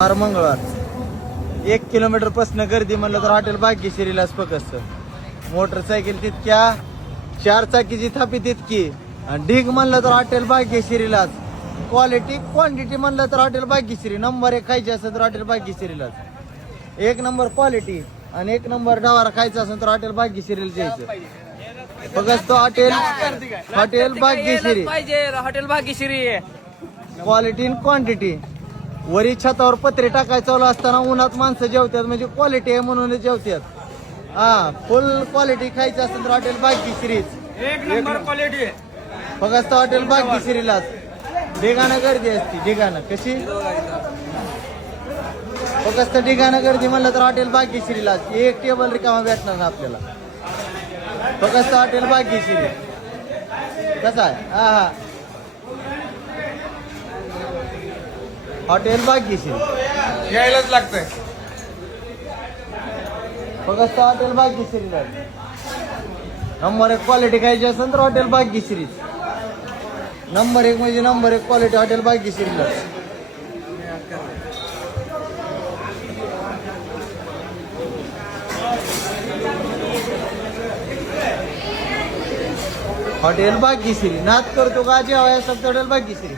वार मंगळवार. एक किलोमीटर पासन गर्दी म्हणलं तर हॉटेल भाग्यश्रीलाच फक्त. मोटरसायकल तितक्या चार चाकीची थापी तितकी. आणि ढीग म्हणलं तर हॉटेल भाग्यश्रीलाच. क्वालिटी क्वांटिटी म्हणलं तर हॉटेल भाग्यश्री. नंबर एक खायची असेल तर हॉटेल भाग्यश्रीलाच. एक नंबर क्वालिटी आणि एक नंबर डवारा खायचा असेल तर हॉटेल भाग्यश्रीला जायचं फक्त तो हॉटेल हॉटेल भाग्यश्री. पाहिजे hotel Bhagyashree. Quality in quantity वरी छतावर पत्रे टाकायचं चालू असताना उन्हात माणसं जेवतात म्हणजे क्वालिटी आहे म्हणून जेवतात. हा फुल क्वालिटी खायची असेल तर हॉटेल भाग्यश्रीच एक नंबर क्वालिटी फक्त हॉटेल भाग्यश्रीलाच ढिगाणं गर्दी असते ढिगाणं. कशी? फक्त ढिगाणं गर्दी म्हणलं तर हॉटेल भाग्यश्रीलाच एक टेबल रिकामा भेटणार ना आपल्याला. फक्त हॉटेल भाग्यश्री कसं आहे? हा हा. हॉटेल भाग्यश्री यायलाच लागतंय. फक्त हॉटेल भाग्यश्रीला नंबर एक क्वालिटी खायची असेल तर हॉटेल भाग्यश्री नंबर एक म्हणजे नंबर एक क्वालिटी हॉटेल भाग्यश्रीला हॉटेल भाग्यश्री नाच करतो का? जेवाय असं हॉटेल भाग्यश्री